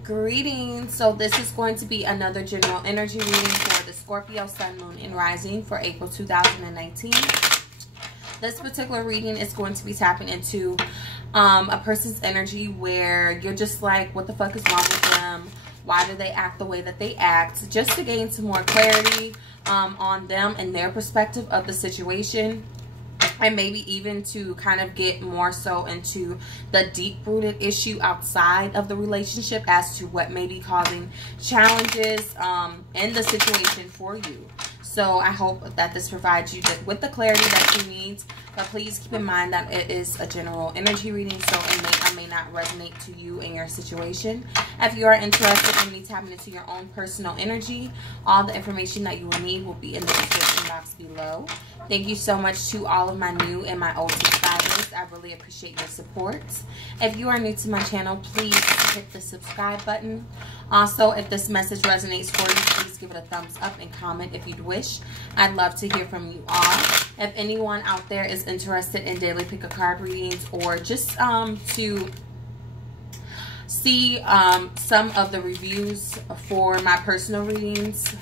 Greetings. So this is going to be another general energy reading for the Scorpio Sun, Moon, and Rising for April 2019. This particular reading is going to be tapping into a person's energy where you're just like, what the fuck is wrong with them? Why do they act the way that they act? Just to gain some more clarity on them and their perspective of the situation. And maybe even to kind of get more so into the deep-rooted issue outside of the relationship as to what may be causing challenges in the situation for you. So I hope that this provides you with the clarity that you need. But please keep in mind that it is a general energy reading, so it may or may not resonate to you and your situation. If you are interested in me tapping into your own personal energy, all the information that you will need will be in the description box below. Thank you so much to all of my new and my old subscribers. I really appreciate your support. If you are new to my channel, please hit the subscribe button. Also, if this message resonates for you, please give it a thumbs up and comment if you'd wish. I'd love to hear from you all. If anyone out there is interested in daily pick a card readings, or just to see some of the reviews for my personal readings,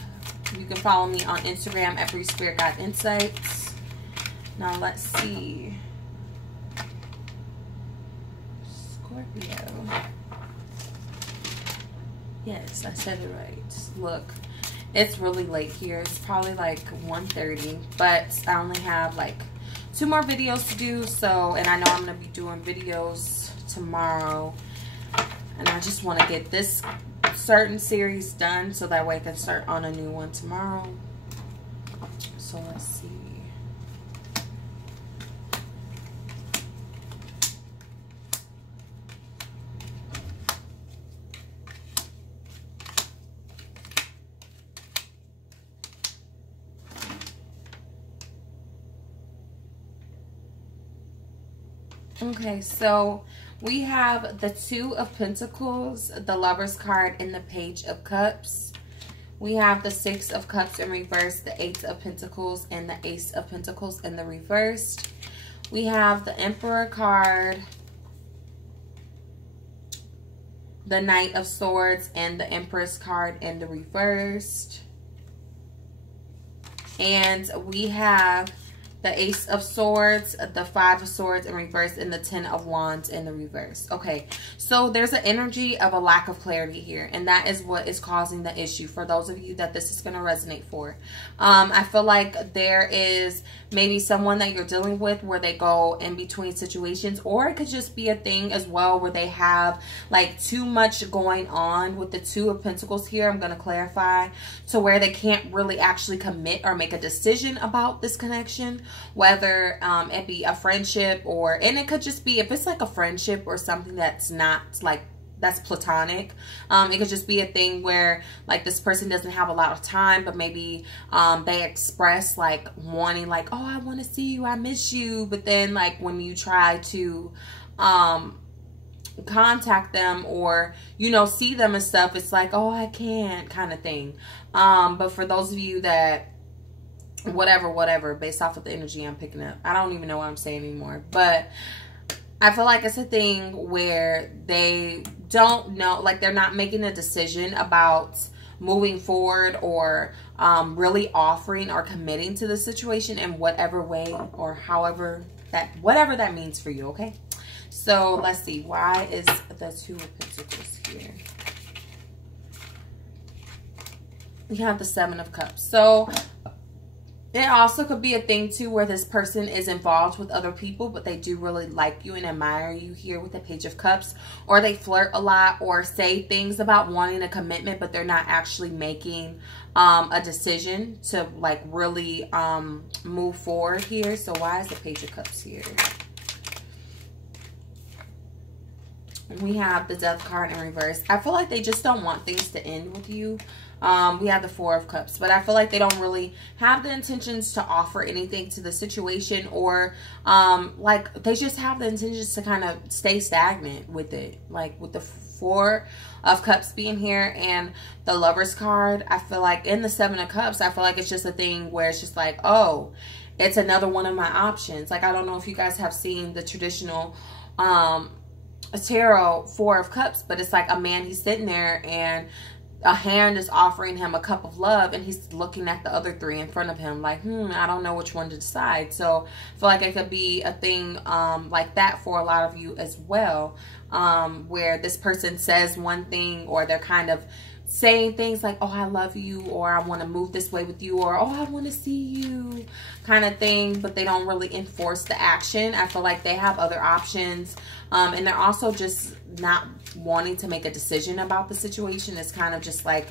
you can follow me on Instagram at BreeSpiritGuideInsights. Now let's see. Scorpio. Yes, I said it right. Look, it's really late here. It's probably like 1:30, but I only have like 2 more videos to do. So, and I know I'm going to be doing videos tomorrow. And I just want to get this certain series done so that way I can start on a new one tomorrow. So let's see. Okay, so we have the 2 of Pentacles, the Lover's card, and the Page of Cups. We have the 6 of Cups in reverse, the 8 of Pentacles, and the Ace of Pentacles in the reversed. We have the Emperor card, the Knight of Swords, and the Empress card in the reversed. And we have the Ace of Swords, the 5 of Swords in reverse, and the 10 of Wands in the reverse. Okay, so there's an energy of a lack of clarity here, and that is what is causing the issue for those of you that this is going to resonate for. I feel like there is maybe someone that you're dealing with where they go in between situations, or it could just be a thing as well where they have like too much going on with the 2 of Pentacles here. I'm going to clarify, to where they can't really actually commit or make a decision about this connection. Whether it be a friendship, or, and it could just be, if it's like a friendship or something that's not like, that's platonic, it could just be a thing where like this person doesn't have a lot of time, but maybe they express like wanting, like, oh, I want to see you, I miss you, but then like when you try to contact them or, you know, see them and stuff, it's like, oh, I can't, kind of thing. But for those of you that whatever, based off of the energy I'm picking up, I don't even know what I'm saying anymore, but I feel like it's a thing where they don't know, like they're not making a decision about moving forward, or really offering or committing to the situation in whatever way or however that, whatever that means for you. Okay, so let's see, why is the 2 of Pentacles here? We have the 7 of Cups. So it also could be a thing too where this person is involved with other people, but they do really like you and admire you here with the Page of Cups. Or they flirt a lot or say things about wanting a commitment, but they're not actually making a decision to like really move forward here. So why is the Page of Cups here? We have the Death card in reverse. I feel like they just don't want things to end with you. We have the 4 of Cups, but I feel like they don't really have the intentions to offer anything to the situation, or like they just have the intentions to kind of stay stagnant with it. Like with the 4 of Cups being here and the Lover's card, I feel like in the 7 of Cups, I feel like it's just a thing where it's just like, oh, it's another one of my options. Like, I don't know if you guys have seen the traditional tarot 4 of Cups, but it's like a man, he's sitting there and a hand is offering him a cup of love, and he's looking at the other 3 in front of him like, I don't know which one to decide. So I feel like it could be a thing like that for a lot of you as well, where this person says one thing, or they're kind of saying things like, oh, I love you, or I want to move this way with you, or oh, I want to see you, kind of thing, but they don't really enforce the action. I feel like they have other options, and they're also just not wanting to make a decision about the situation. It's kind of just like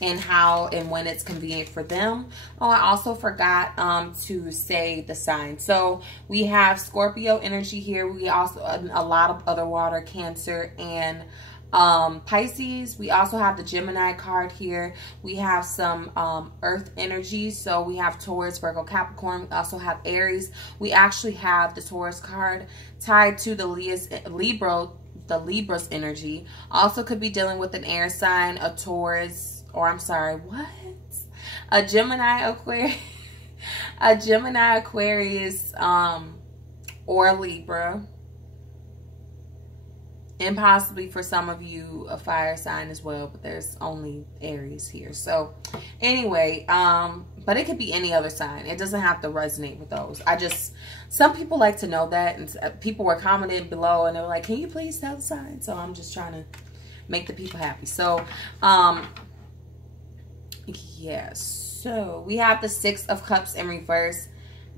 in how and when it's convenient for them. Oh, I also forgot to say the sign. So we have Scorpio energy here. We also a lot of other water, Cancer and Pisces. We also have the Gemini card here. We have some earth energy. So we have Taurus, Virgo, Capricorn. We also have Aries. We actually have the Taurus card tied to the Libra's energy. Also could be dealing with an air sign, a Taurus, or I'm sorry, what? A Gemini, Aquarius, a Gemini, Aquarius, or Libra. And possibly for some of you, a fire sign as well, but there's only Aries here. So anyway, but it could be any other sign. It doesn't have to resonate with those. Some people like to know that, and people were commenting below and they were like, can you please tell the sign? So I'm just trying to make the people happy. So, yes. So we have the 6 of Cups in reverse,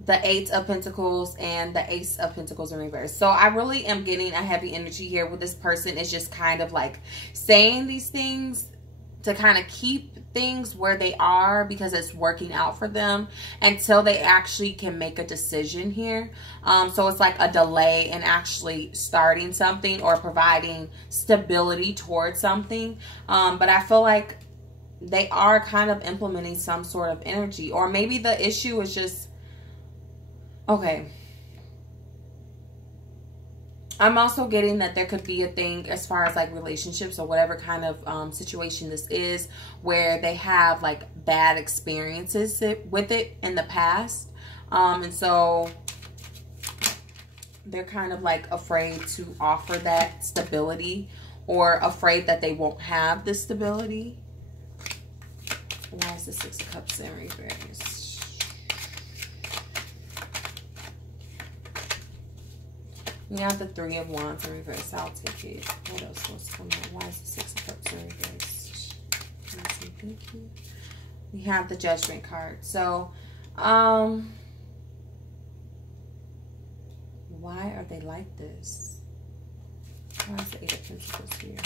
the 8 of Pentacles, and the Ace of Pentacles in reverse. So I really am getting a heavy energy here with this person. Is just kind of like saying these things to kind of keep things where they are because it's working out for them until they actually can make a decision here. So it's like a delay in actually starting something or providing stability towards something. But I feel like they are kind of implementing some sort of energy, or maybe the issue is just, okay, I'm also getting that there could be a thing as far as like relationships or whatever kind of situation this is, where they have like bad experiences with it in the past. And so they're kind of like afraid to offer that stability, or afraid that they won't have the stability. Why is the 6 of Cups in reverse? We have the 3 of Wands in reverse. I'll take it. What else was coming on? Why is the 6 of Cups in reverse? Thank you. We have the Judgment card. So, why are they like this? Why is the 8 of Pentacles here?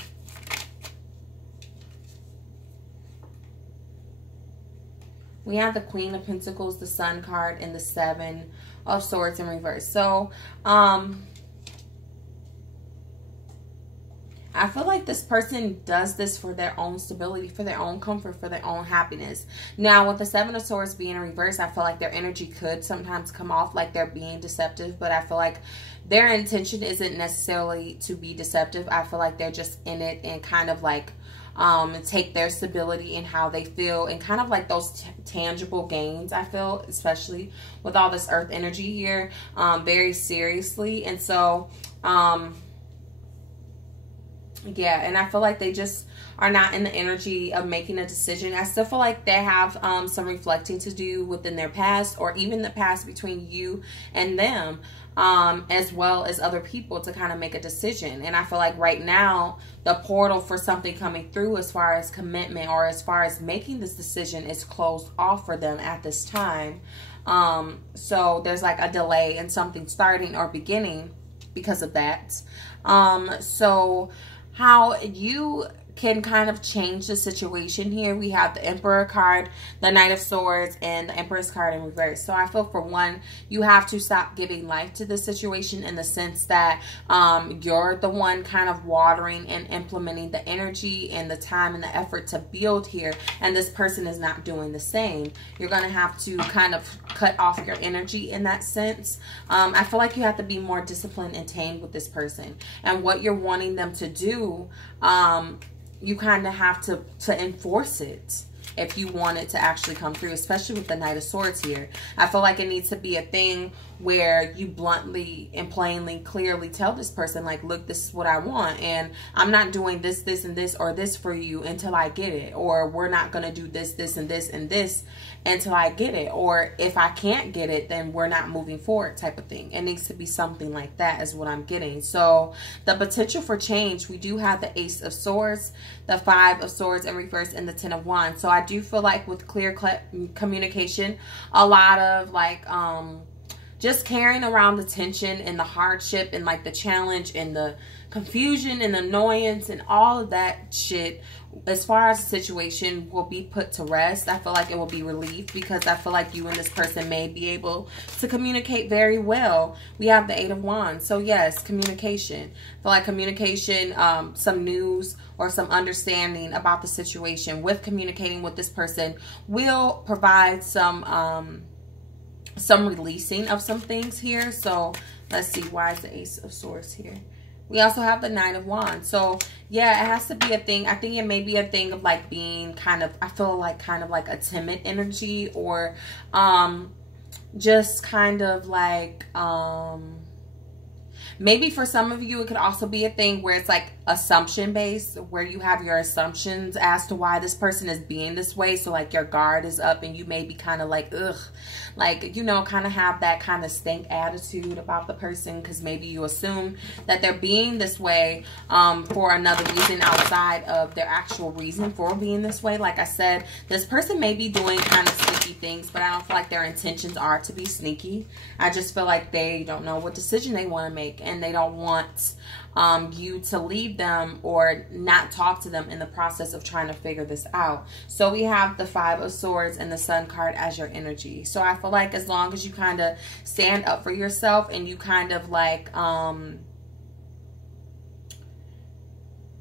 We have the Queen of Pentacles, the Sun card, and the 7 of Swords in reverse. So, I feel like this person does this for their own stability, for their own comfort, for their own happiness. Now, with the 7 of Swords being in reverse, I feel like their energy could sometimes come off like they're being deceptive, but I feel like their intention isn't necessarily to be deceptive. I feel like they're just in it and kind of like take their stability and how they feel and kind of like those tangible gains, I feel, especially with all this earth energy here, very seriously. And so, yeah, and I feel like they just are not in the energy of making a decision. I still feel like they have some reflecting to do within their past, or even the past between you and them, as well as other people, to kind of make a decision. And I feel like right now the portal for something coming through as far as commitment or as far as making this decision is closed off for them at this time. So there's like a delay in something starting or beginning because of that. So how you can kind of change the situation here. We have the Emperor card, the Knight of Swords, and the Empress card in reverse. So I feel, for one, you have to stop giving life to this situation, in the sense that you're the one kind of watering and implementing the energy and the time and the effort to build here, and this person is not doing the same. You're going to have to kind of cut off your energy in that sense. I feel like you have to be more disciplined and tamed with this person, and what you're wanting them to do, you kind of have to enforce it. if you want it to actually come through, especially with the Knight of Swords here. I feel like it needs to be a thing where you bluntly and plainly, clearly tell this person, like, look, this is what I want, and I'm not doing this, this, and this, or this for you until I get it, or we're not going to do this, this, and this, and this until I get it, or if I can't get it, then we're not moving forward, type of thing. It needs to be something like that is what I'm getting. So the potential for change, we do have the Ace of Swords, the Five of Swords in reverse, and the Ten of Wands. So I do feel like with clear communication, a lot of like just carrying around the tension and the hardship and like the challenge and the confusion and annoyance and all of that shit, as far as the situation, will be put to rest. I feel like it will be relieved, because I feel like you and this person may be able to communicate very well. We have the Eight of Wands. So yes, communication. I feel like communication, some news or some understanding about the situation with communicating with this person will provide some releasing of some things here. So let's see, why is the Ace of Swords here? We also have the Nine of Wands. So yeah, it has to be a thing. I think it may be a thing of like being kind of, I feel like kind of like a timid energy, or just kind of like maybe for some of you, it could also be a thing where it's like assumption based, where you have your assumptions as to why this person is being this way. So like your guard is up and you may be kind of like, ugh, like, you know, kind of have that kind of stank attitude about the person, because maybe you assume that they're being this way for another reason outside of their actual reason for being this way. Like I said, this person may be doing kind of sneaky things, but I don't feel like their intentions are to be sneaky. I just feel like they don't know what decision they want to make, and they don't want you to leave them or not talk to them in the process of trying to figure this out. So we have the Five of Swords and the Sun card as your energy. So I feel like as long as you kind of stand up for yourself and you kind of like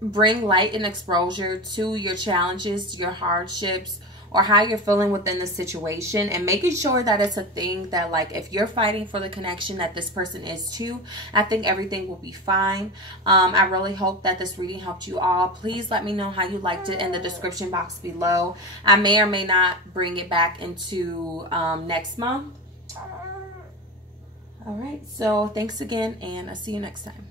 bring light and exposure to your challenges, your hardships, or how you're feeling within the situation, and making sure that it's a thing that, like, if you're fighting for the connection that this person is too, I think everything will be fine. I really hope that this reading helped you all. Please let me know how you liked it in the description box below. I may or may not bring it back into next month. All right, so thanks again, and I'll see you next time.